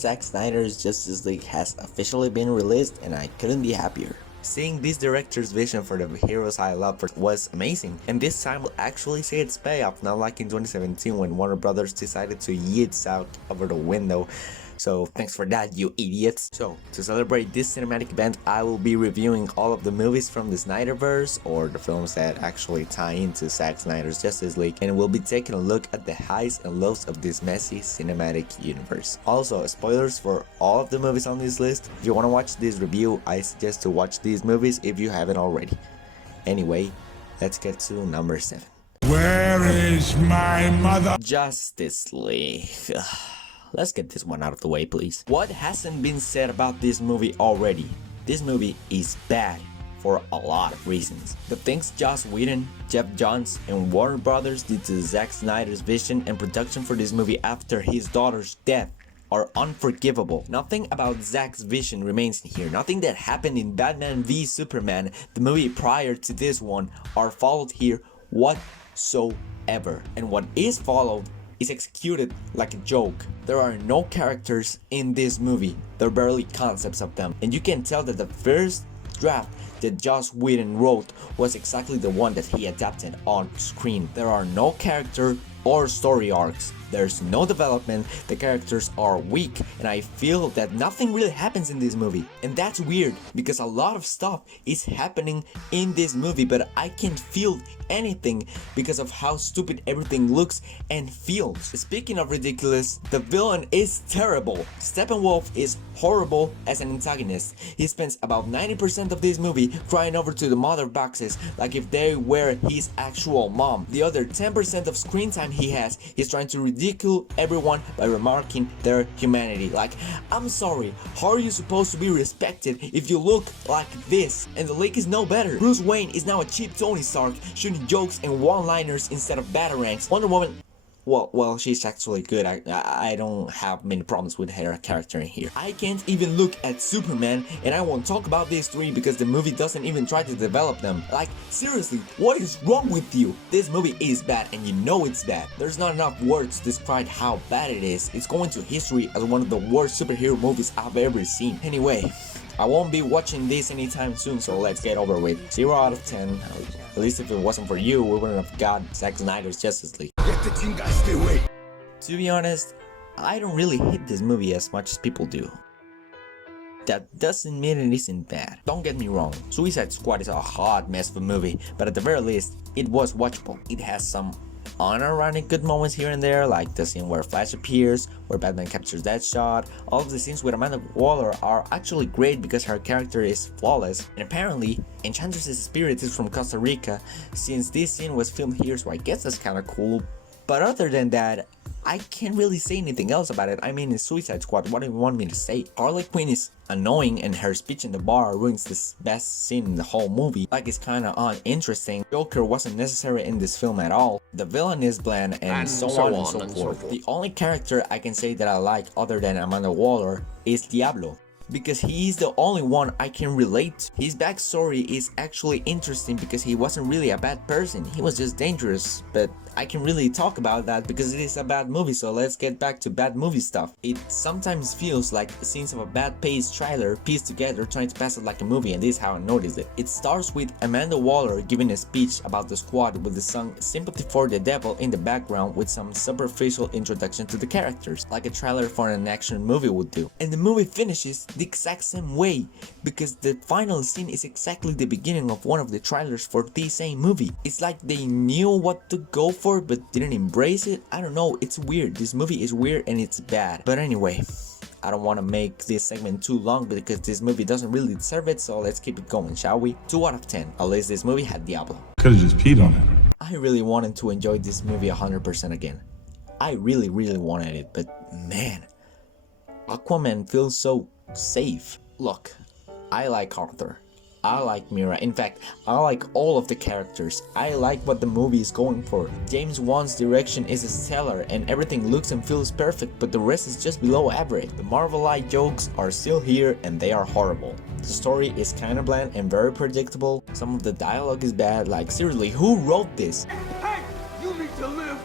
Zack Snyder's Justice League has officially been released and I couldn't be happier. Seeing this director's vision for the heroes I love was amazing, and this time will actually see its payoff, not like in 2017 when Warner Brothers decided to yeet out over the window. So thanks for that, you idiots. So to celebrate this cinematic event, I will be reviewing all of the movies from the Snyderverse, or the films that actually tie into Zack Snyder's Justice League, and we'll be taking a look at the highs and lows of this messy cinematic universe. Also, spoilers for all of the movies on this list. If you want to watch this review, I suggest to watch these movies if you haven't already. Anyway, let's get to number 7. Where is my mother? Justice League. Let's get this one out of the way, please. What hasn't been said about this movie already? This movie is bad for a lot of reasons. The things Joss Whedon, Jeff Johns, and Warner Brothers did to Zack Snyder's vision and production for this movie after his daughter's death are unforgivable. Nothing about Zack's vision remains in here. Nothing that happened in Batman v Superman, the movie prior to this one, are followed here whatsoever. And what is followed is executed like a joke. There are no characters in this movie. There are barely concepts of them. And you can tell that the first draft that Joss Whedon wrote was exactly the one that he adapted on screen. There are no character or story arcs. There's no development, the characters are weak, and I feel that nothing really happens in this movie. And that's weird, because a lot of stuff is happening in this movie, but I can't feel anything because of how stupid everything looks and feels. Speaking of ridiculous, the villain is terrible. Steppenwolf is horrible as an antagonist. He spends about 90% of this movie crying over to the mother boxes like if they were his actual mom. The other 10% of screen time he has, he's trying to ridicule everyone by remarking their humanity. Like, I'm sorry, how are you supposed to be respected if you look like this? And the league is no better. Bruce Wayne is now a cheap Tony Stark, shooting jokes and one-liners instead of batarangs. Wonder Woman, well, she's actually good. I don't have many problems with her character in here. I can't even look at Superman, and I won't talk about these three because the movie doesn't even try to develop them. Like, seriously, what is wrong with you? This movie is bad, and you know it's bad. There's not enough words to describe how bad it is. It's going to history as one of the worst superhero movies I've ever seen. Anyway, I won't be watching this anytime soon, so let's get over with. 0 out of 10. At least if it wasn't for you, we wouldn't have got Zack Snyder's Justice League. To be honest, I don't really hate this movie as much as people do. That doesn't mean it isn't bad. Don't get me wrong, Suicide Squad is a hot mess of a movie, but at the very least, it was watchable. It has some unironic good moments here and there, like the scene where Flash appears, where Batman captures Deadshot. All of the scenes with Amanda Waller are actually great because her character is flawless. And apparently, Enchantress's spirit is from Costa Rica, since this scene was filmed here, so I guess that's kinda cool. But other than that, I can't really say anything else about it. I mean, it's Suicide Squad, what do you want me to say? Harley Quinn is annoying and her speech in the bar ruins this best scene in the whole movie. Like, it's kinda uninteresting. Joker wasn't necessary in this film at all. The villain is bland and so on and so forth. The only character I can say that I like other than Amanda Waller is Diablo, because he is the only one I can relate to. His backstory is actually interesting because he wasn't really a bad person, he was just dangerous, but I can really talk about that because it is a bad movie, so let's get back to bad movie stuff. It sometimes feels like scenes of a bad paced trailer pieced together trying to pass it like a movie, and this is how I noticed it. It starts with Amanda Waller giving a speech about the squad with the song Sympathy for the Devil in the background with some superficial introduction to the characters, like a trailer for an action movie would do. And the movie finishes the exact same way, because the final scene is exactly the beginning of one of the trailers for this same movie. It's like they knew what to go for but didn't embrace it. I don't know, it's weird. This movie is weird and it's bad. But anyway, I don't want to make this segment too long because this movie doesn't really deserve it, so let's keep it going, shall we? 2 out of 10. At least this movie had Diablo. Could've just peed on it. I really wanted to enjoy this movie 100% again. I really wanted it, but man, Aquaman feels so safe. Look, I like Arthur. I like Mira. In fact, I like all of the characters. I like what the movie is going for. James Wan's direction is stellar and everything looks and feels perfect, but the rest is just below average. The Marvelite jokes are still here and they are horrible. The story is kinda bland and very predictable. Some of the dialogue is bad, like seriously, who wrote this? Hey, you need to live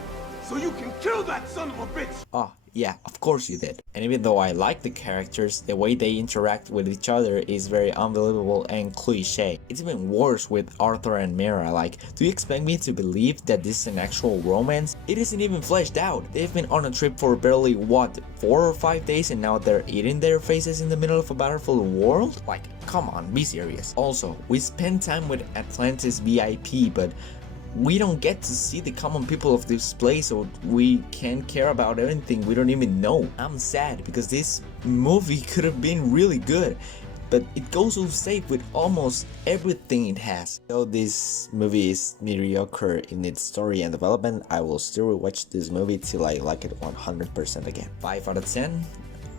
so you can kill that son of a bitch. Yeah, of course you did. And even though I like the characters, the way they interact with each other is very unbelievable and cliche. It's even worse with Arthur and Mira. Like, do you expect me to believe that this is an actual romance? It isn't even fleshed out. They've been on a trip for barely, what, 4 or 5 days, and now they're eating their faces in the middle of a battlefield world? Like, come on, be serious. Also, we spend time with Atlantis VIP, but we don't get to see the common people of this place, so we can't care about anything we don't even know. I'm sad because this movie could have been really good, but it goes so safe with almost everything it has. Though this movie is mediocre in its story and development, I will still rewatch this movie till I like it 100% again. 5 out of 10.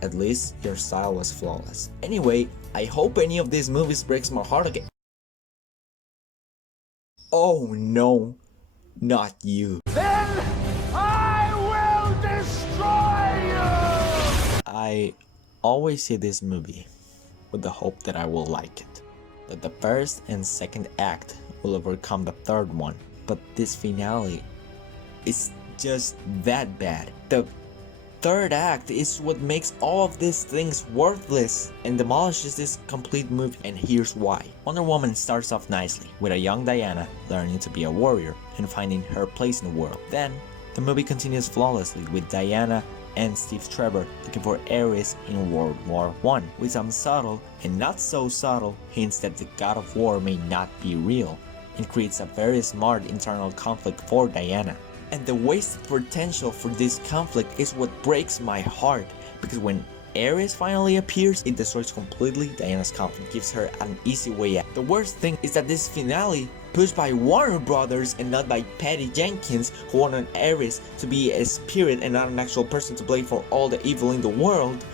At least your style was flawless. Anyway, I hope any of these movies breaks my heart again. Oh no, not you. Then I will destroy you! I always see this movie with the hope that I will like it, that the first and second act will overcome the third one, but this finale is just that bad. The third act is what makes all of these things worthless and demolishes this complete movie, and here's why. Wonder Woman starts off nicely with a young Diana learning to be a warrior and finding her place in the world. Then the movie continues flawlessly with Diana and Steve Trevor looking for Ares in World War I, with some subtle and not so subtle hints that the god of war may not be real, and creates a very smart internal conflict for Diana. And the wasted potential for this conflict is what breaks my heart, because when Ares finally appears, it destroys completely Diana's conflict, gives her an easy way out. The worst thing is that this finale, pushed by Warner Brothers and not by Patty Jenkins, who wanted Ares to be a spirit and not an actual person to blame for all the evil in the world,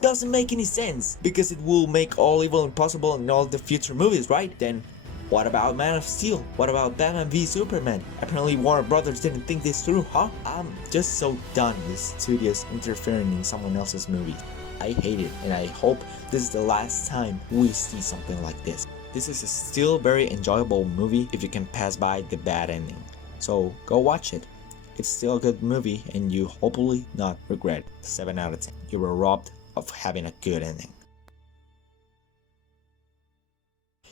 doesn't make any sense, because it will make all evil impossible in all the future movies, right? Then what about Man of Steel? What about Batman v Superman? Apparently Warner Brothers didn't think this through, huh? I'm just so done with studios interfering in someone else's movie. I hate it, and I hope this is the last time we see something like this. This is a still very enjoyable movie if you can pass by the bad ending. So go watch it. It's still a good movie and you hopefully not regret 7 out of 10. You were robbed of having a good ending.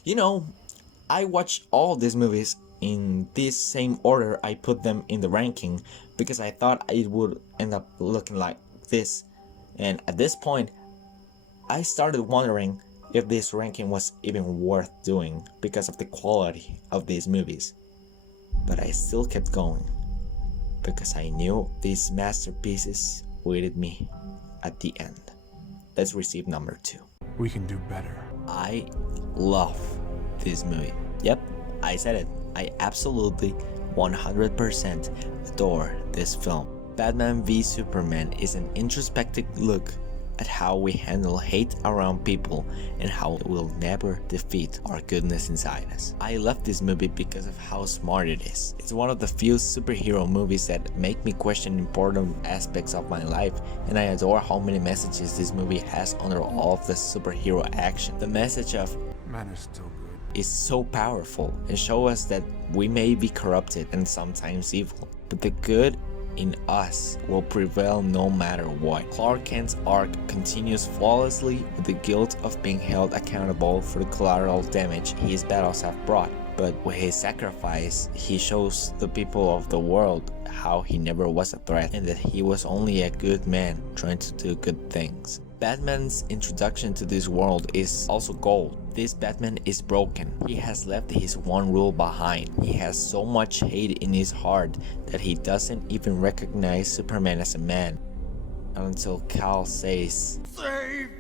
You know, I watched all these movies in this same order I put them in the ranking because I thought it would end up looking like this. And at this point, I started wondering if this ranking was even worth doing because of the quality of these movies. But I still kept going because I knew these masterpieces waited me at the end. Let's receive number 2. We can do better. I love this movie. Yep, I said it. I absolutely 100% adore this film. Batman v Superman is an introspective look at how we handle hate around people and how we'll never defeat our goodness inside us. I love this movie because of how smart it is. It's one of the few superhero movies that make me question important aspects of my life, and I adore how many messages this movie has under all of the superhero action. The message of Man is still good. is so powerful and show us that we may be corrupted and sometimes evil, but the good in us will prevail no matter what. Clark Kent's arc continues flawlessly with the guilt of being held accountable for the collateral damage his battles have brought. But with his sacrifice, he shows the people of the world how he never was a threat and that he was only a good man trying to do good things. Batman's introduction to this world is also gold. This Batman is broken. He has left his one rule behind. He has so much hate in his heart that he doesn't even recognize Superman as a man. Until Kal says, Save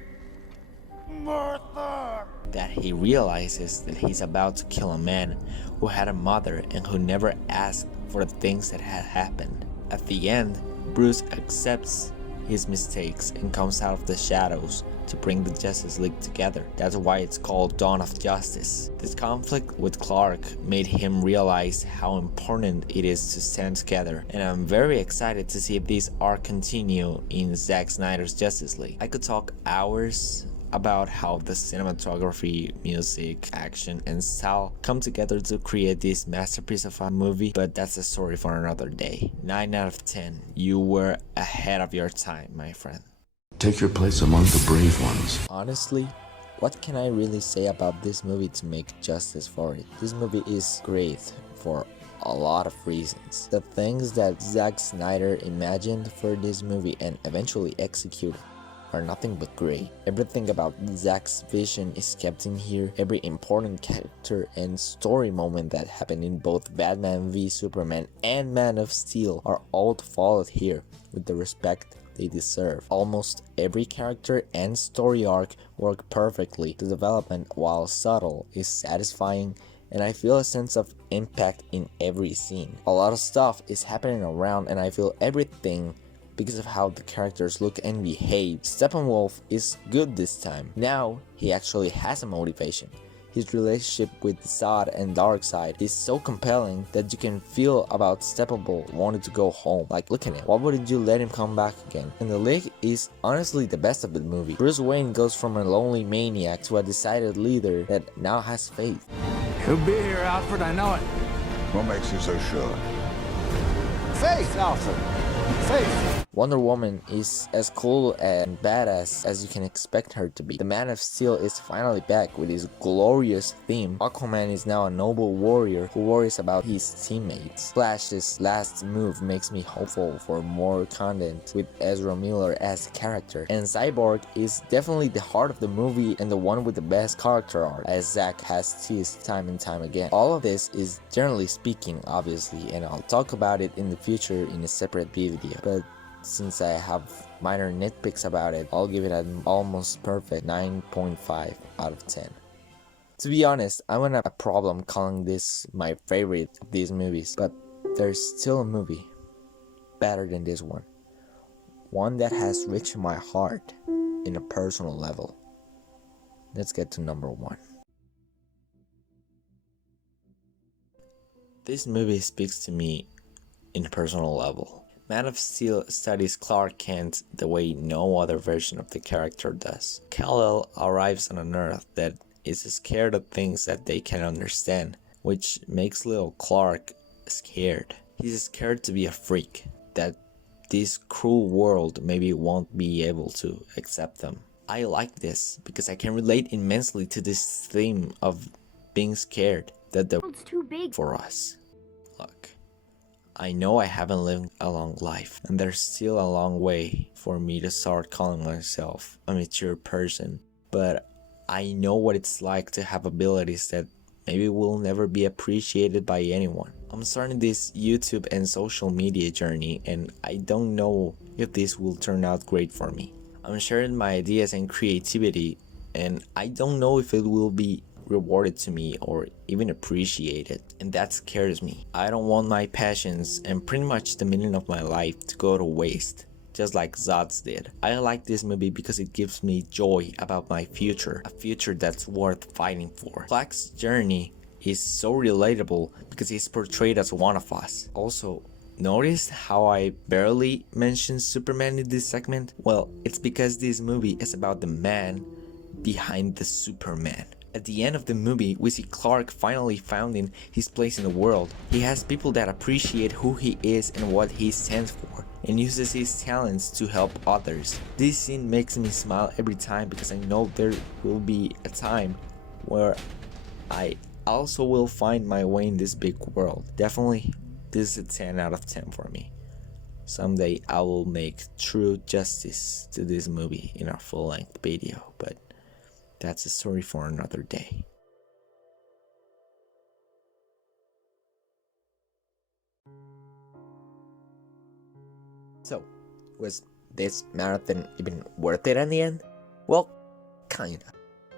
Martha! That he realizes that he's about to kill a man who had a mother and who never asked for the things that had happened. At the end, Bruce accepts his mistakes and comes out of the shadows to bring the Justice League together. That's why it's called Dawn of Justice. This conflict with Clark made him realize how important it is to stand together, and I'm very excited to see this arc continue in Zack Snyder's Justice League. I could talk hours about how the cinematography, music, action, and style come together to create this masterpiece of a movie, but that's a story for another day. 9 out of 10. You were ahead of your time, my friend. Take your place among the brave ones. Honestly, what can I really say about this movie to make justice for it? This movie is great for a lot of reasons. The things that Zack Snyder imagined for this movie and eventually executed are nothing but great. Everything about Zack's vision is kept in here. Every important character and story moment that happened in both Batman v Superman and Man of Steel are all followed here with the respect they deserve. Almost every character and story arc work perfectly. The development, while subtle, is satisfying, and I feel a sense of impact in every scene. A lot of stuff is happening around and I feel everything because of how the characters look and behave. Steppenwolf is good this time. Now he actually has a motivation. His relationship with Zod and Darkseid is so compelling that you can feel about Steppenwolf wanting to go home. Like, look at him. Why wouldn't you let him come back again? And the League is honestly the best of the movie. Bruce Wayne goes from a lonely maniac to a decided leader that now has faith. He'll be here, Alfred, I know it. What makes you so sure? Faith, Alfred. Faith. Wonder Woman is as cool and badass as you can expect her to be. The Man of Steel is finally back with his glorious theme. Aquaman is now a noble warrior who worries about his teammates. Flash's last move makes me hopeful for more content with Ezra Miller as a character. And Cyborg is definitely the heart of the movie and the one with the best character arc, as Zack has teased time and time again. All of this is generally speaking, obviously, and I'll talk about it in the future in a separate video. But since I have minor nitpicks about it, I'll give it an almost perfect 9.5 out of 10. To be honest, I wouldn't have a problem calling this my favorite of these movies, but there's still a movie better than this one. One that has reached my heart in a personal level. Let's get to number 1. This movie speaks to me in a personal level. Man of Steel studies Clark Kent the way no other version of the character does. Kal-El arrives on an Earth that is scared of things that they can understand, which makes little Clark scared. He's scared to be a freak, that this cruel world maybe won't be able to accept them. I like this because I can relate immensely to this theme of being scared that the world's too big for us. Look, I know I haven't lived a long life, and there's still a long way for me to start calling myself a mature person, but I know what it's like to have abilities that maybe will never be appreciated by anyone. I'm starting this YouTube and social media journey, and I don't know if this will turn out great for me. I'm sharing my ideas and creativity, and I don't know if it will be rewarded to me or even appreciated, and that scares me. I don't want my passions and pretty much the meaning of my life to go to waste, just like Zod's did. I like this movie because it gives me joy about my future, a future that's worth fighting for. Clark's journey is so relatable because he's portrayed as one of us. Also, notice how I barely mentioned Superman in this segment? Well, it's because this movie is about the man behind the Superman. At the end of the movie, we see Clark finally finding his place in the world. He has people that appreciate who he is and what he stands for, and uses his talents to help others. This scene makes me smile every time because I know there will be a time where I also will find my way in this big world. Definitely, this is a 10 out of 10 for me. Someday I will make true justice to this movie in a full-length video, but that's a story for another day. So, was this marathon even worth it in the end? Well, kinda.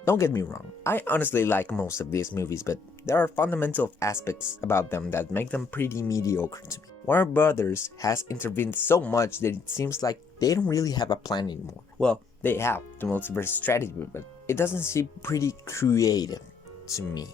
Don't get me wrong, I honestly like most of these movies, but there are fundamental aspects about them that make them pretty mediocre to me. Warner Brothers has intervened so much that it seems like they don't really have a plan anymore. Well, they have the multiverse strategy, but it doesn't seem pretty creative to me.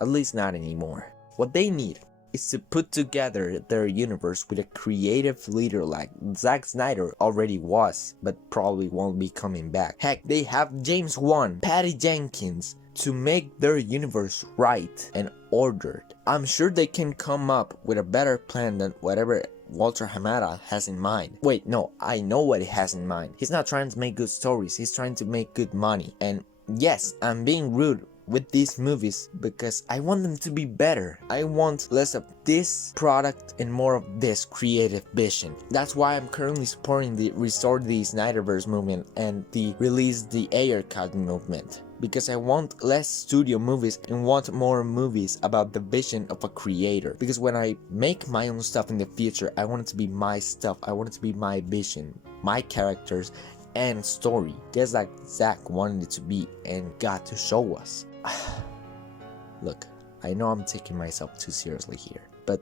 At least not anymore. What they need is to put together their universe with a creative leader like Zack Snyder already was, but probably won't be coming back. Heck, they have James Wan, Patty Jenkins to make their universe right and ordered. I'm sure they can come up with a better plan than whatever Walter Hamada has in mind. Wait, no, I know what he has in mind. He's not trying to make good stories, he's trying to make good money. And yes, I'm being rude with these movies because I want them to be better. I want less of this product and more of this creative vision. That's why I'm currently supporting the Restore the Snyderverse movement and the Release the Ayer Cut movement, because I want less studio movies and want more movies about the vision of a creator. Because when I make my own stuff in the future, I want it to be my stuff. I want it to be my vision, my characters and story, just like Zack wanted it to be and got to show us. Look, I know I'm taking myself too seriously here, but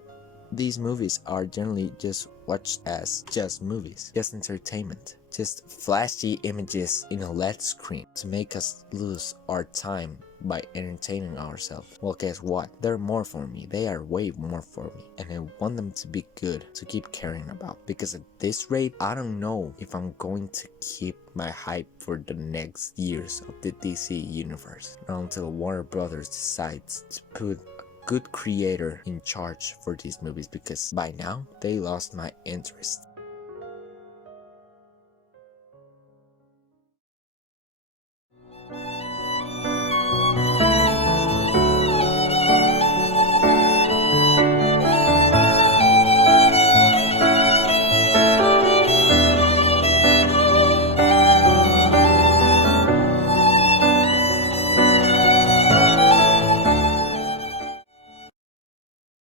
these movies are generally just watched as just movies, just entertainment, just flashy images in a LED screen to make us lose our time by entertaining ourselves. Well, guess what? They're more for me. They are way more for me, and I want them to be good to keep caring about, because at this rate, I don't know if I'm going to keep my hype for the next years of the DC universe, not until Warner Brothers decides to put good creator in charge for these movies, because by now they lost my interest.